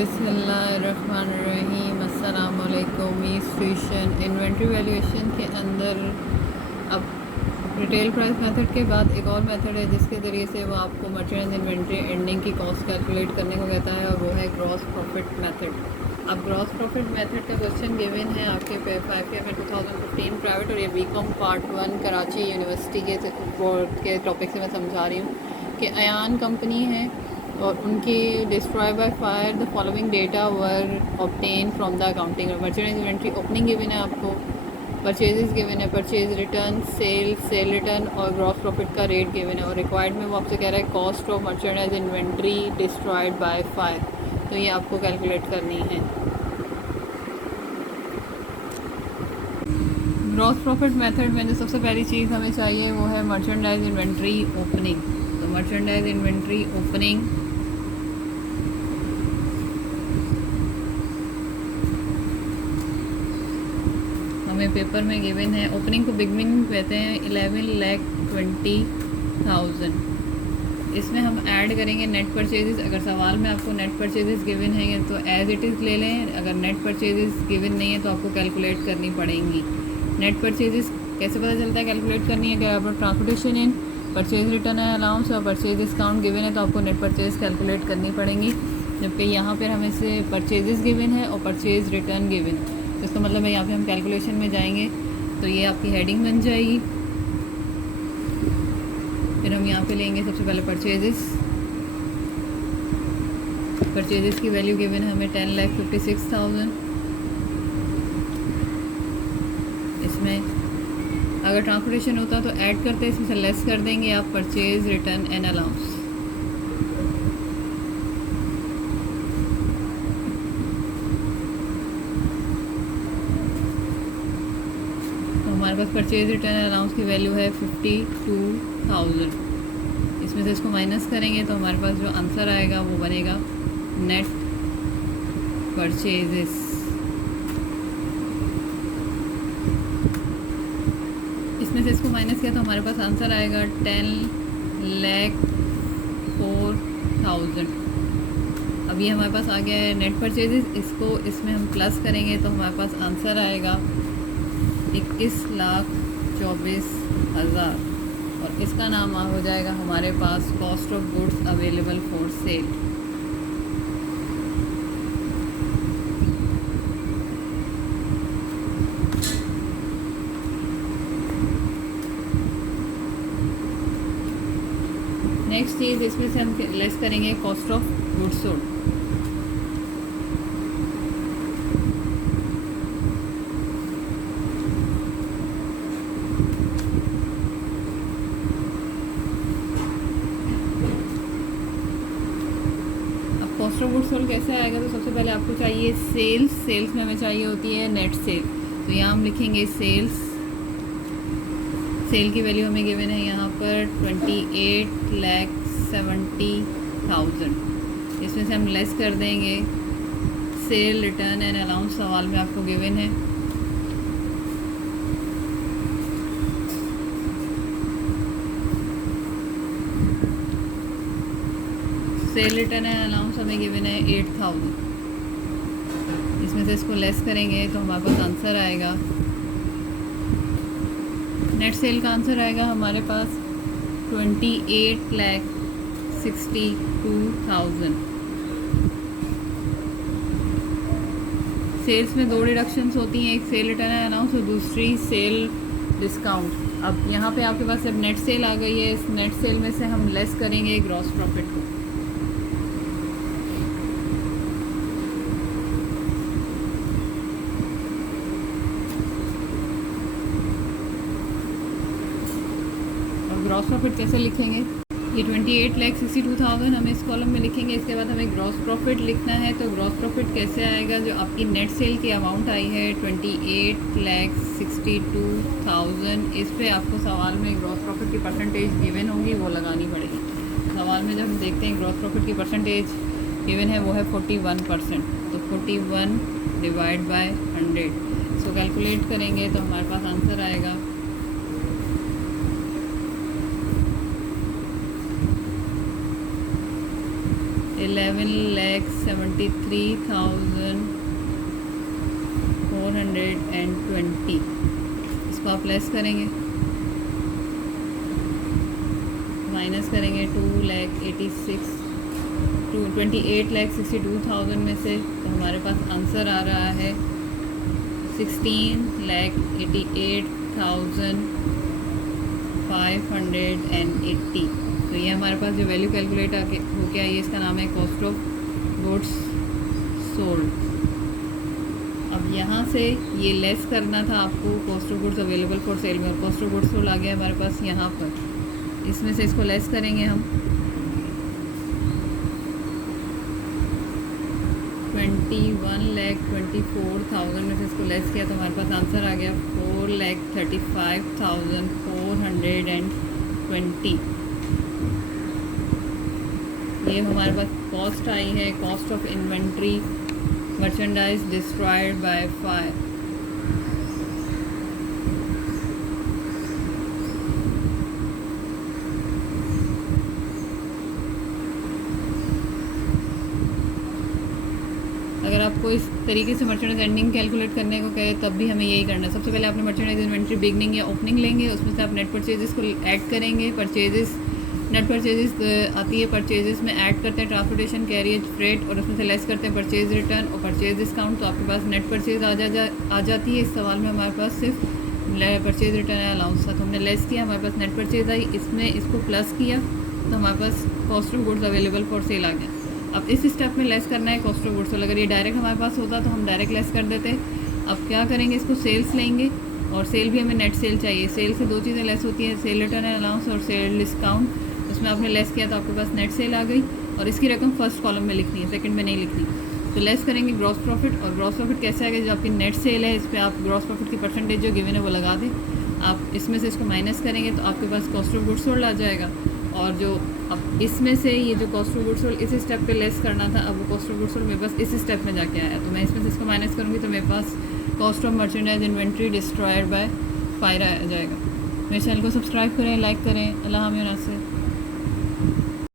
बिस्मिल्लाहिर्रहमानिर्रहीम। अस्सलाम वालेकुम। ईस्ट फ्यूशन इन्वेंट्री वैल्यूएशन के अंदर अब रिटेल प्राइस मेथड के बाद एक और मेथड है जिसके ज़रिए से वो आपको मर्चेंडाइज इन्वेंट्री एंडिंग की कॉस्ट कैलकुलेट करने को कहता है, और वो है ग्रॉस प्रॉफिट मेथड। अब ग्रॉस प्रॉफिट मेथड का क्वेश्चन गिवन है आपके 5 में 2015 प्राइवेट, और ये बीकॉम पार्ट 1 कराची यूनिवर्सिटी के टॉपिक से मैं समझा रही हूँ कि अयान कंपनी है और उनकी destroy by fire the following data were obtain from the accounting. Merchandise inventory opening given है आपको, परचेजेस गिवन है, परचेज रिटर्न, सेल रिटर्न और ग्रॉस प्रॉफिट का रेट गिवन है, और रिक्वायर्ड में वो आपसे कह रहा है cost of merchandise inventory destroyed by fire. तो ये आपको कैलकुलेट करनी है। ग्रॉस प्रॉफिट मेथड में जो सबसे पहली चीज़ हमें चाहिए वो है मर्चेंडाइज इन्वेंट्री ओपनिंग। तो मर्चेंडाइज इन्वेंट्री ओपनिंग हमें पेपर में गिवन है। ओपनिंग को बिगनिंग कहते हैं 11,20,000। इसमें हम ऐड करेंगे नेट परचेजेस। अगर सवाल में आपको नेट परचेजेस गिवन है तो एज इट इज़ ले लें, अगर नेट परचेजेस गिवन नहीं है तो आपको कैलकुलेट करनी पड़ेंगी। नेट परचेजेस कैसे पता चलता है कैलकुलेट करनी है? अगर आपको transportation in purchase return allowance और परचेज डिस्काउंट गिवन है तो आपको नेट परचेज कैलकुलेट करनी पड़ेंगी, जबकि यहाँ पर हमें से परचेजेस गिवन है और परचेज रिटर्न गिवन है। तो इसका मतलब है यहाँ पे हम कैलकुलेशन में जाएंगे तो ये आपकी हेडिंग बन जाएगी। फिर हम यहाँ पे लेंगे सबसे पहले परचेजेस की वैल्यू गिवन है हमें 10,56,000। इसमें अगर ट्रांसपोर्टेशन होता तो ऐड करते, इसमें से लेस कर देंगे आप परचेज रिटर्न एंड अलाउंस। हमारे पास परचेज रिटर्न अलाउंस की वैल्यू है 52,000। इसमें से इसको माइनस करेंगे तो हमारे पास जो आंसर आएगा वो बनेगा नेट परचेजेस। इसमें से इसको माइनस किया तो हमारे पास आंसर आएगा 10,04,000। अब ये हमारे पास आ गया है नेट परचेजेस। इसको इसमें हम प्लस करेंगे तो हमारे पास आंसर आएगा 21,24,000, और इसका नाम हो जाएगा हमारे पास cost of goods available for sale. Next चीज़ इसमें से हम लेस करेंगे cost of goods sold. Cost of goods sold कैसे आएगा? तो सबसे पहले आपको चाहिए सेल्स में हमें चाहिए होती है नेट सेल। तो यहाँ हम लिखेंगे सेल की वैल्यू हमें गिवन है यहाँ पर 28,70,000। इसमें से हम लेस कर देंगे सेल रिटर्न एंड अलाउंस, सवाल में आपको गिवन है। सेल रिटर्न एंड अलाउंस हमें गिवन है 8,000। इसमें से इसको लेस करेंगे तो हमारे पास आंसर आएगा, नेट सेल का आंसर आएगा हमारे पास 28,62,000। सेल्स में दो डिडक्शंस होती हैं, एक सेल रिटर्न एंड अलाउंस और दूसरी सेल डिस्काउंट। अब यहाँ पे आपके पास जब नेट सेल आ गई है, इस नेट सेल में से हम लेस करेंगे ग्रॉस प्रॉफिट को। ग्रॉस प्रॉफिट कैसे लिखेंगे? ये 28,62,000 हमें इस कॉलम में लिखेंगे। इसके बाद हमें ग्रॉस प्रॉफिट लिखना है। तो ग्रॉस प्रॉफिट कैसे आएगा? जो आपकी नेट सेल की अमाउंट आई है 28,62,000, इस पे आपको सवाल में ग्रॉस प्रॉफिट की परसेंटेज गिवन होगी, वो लगानी पड़ेगी। सवाल में जब हम देखते हैं ग्रॉस प्रॉफिट की परसेंटेज गिवन है वो है 41%। तो 41 डिवाइड बाय 100, इसको कैलकुलेट करेंगे तो हमारे पास आंसर आएगा 11,000 11,73,420। इसको आप लेस करेंगे, माइनस करेंगे 28,62,000 में से, तो हमारे पास आंसर आ रहा है 16,88,580। तो ये हमारे पास जो वैल्यू कैलकुलेट हो गया, ये इसका नाम है कॉस्ट ऑफ गुड्स सोल्ड। अब यहाँ से ये लेस करना था आपको cost of goods available for cell में, और कॉस्ट ऑफ गुड्स सोल्ड आ गया हमारे पास यहाँ पर। इसमें से इसको लेस करेंगे हम 21,24,000 में से इसको लेस किया, तो हमारे पास आंसर आ गया 4,35,420। ये हमारे पास कॉस्ट आई है, cost of inventory merchandise destroyed by fire. अगर आपको इस तरीके से मर्चेंडाइज एंडिंग कैलकुलेट करने को कहे तब भी हमें यही करना है। सबसे पहले आपने मर्चेंडाइज इन्वेंट्री बिगनिंग या ओपनिंग लेंगे, उसमें से आप नेट परचेजेस को ऐड करेंगे। परचेजेस नेट परचेजेस आती है, परचेजेस में ऐड करते हैं ट्रांसपोर्टेशन, कैरियज, फ्रेट, और उसमें से लेस करते हैं परचेज रिटर्न और परचेज डिस्काउंट। तो आपके पास नेट परचेज आ जाती है। इस सवाल में हमारे पास सिर्फ परचेज रिटर्न या अलाउंस था, तो हमने लेस किया, हमारे पास नेट परचेज आई। इसमें इसको प्लस किया तो हमारे पास cost of goods available for sale आ गया। अब इस स्टेप में लेस करना है कॉस्ट ऑफ गुड्स। अगर ये डायरेक्ट हमारे पास होता तो हम डायरेक्ट लेस कर देते। अब क्या करेंगे, इसको सेल्स लेंगे, और सेल भी हमें नेट सेल चाहिए। सेल से दो चीज़ें लेस होती हैं, सेल रिटर्न एंड अलाउंस और सेल डिस्काउंट। उसमें आपने लेस किया तो आपके पास नेट सेल आ गई, और इसकी रकम फर्स्ट कॉलम में लिखनी है, सेकंड में नहीं लिखनी। तो लेस करेंगे ग्रॉस प्रॉफिट, और ग्रॉस प्रॉफिट कैसे आएगा, जो आपकी नेट सेल है इस पर आप ग्रॉस प्रॉफिट की परसेंटेज जो गिवन है वो लगा दें। आप इसमें से इसको माइनस करेंगे तो आपके पास कॉस्ट ऑफ गुड्स सोल्ड आ जाएगा। और जो अब इसमें से ये जो कॉस्ट ऑफ गुड्स सोल्ड इस स्टेप पे लेस करना था, अब वो कॉस्ट ऑफ गुड्स सोल्ड मेरे पास इस स्टेप में जाके आया, तो मैं इसमें से इसको माइनस करूँगी तो मेरे पास cost of merchandise inventory destroyed by fire आ जाएगा। मेरे चैनल को सब्सक्राइब करें, लाइक करें। अल्लाह हाफ़िज़।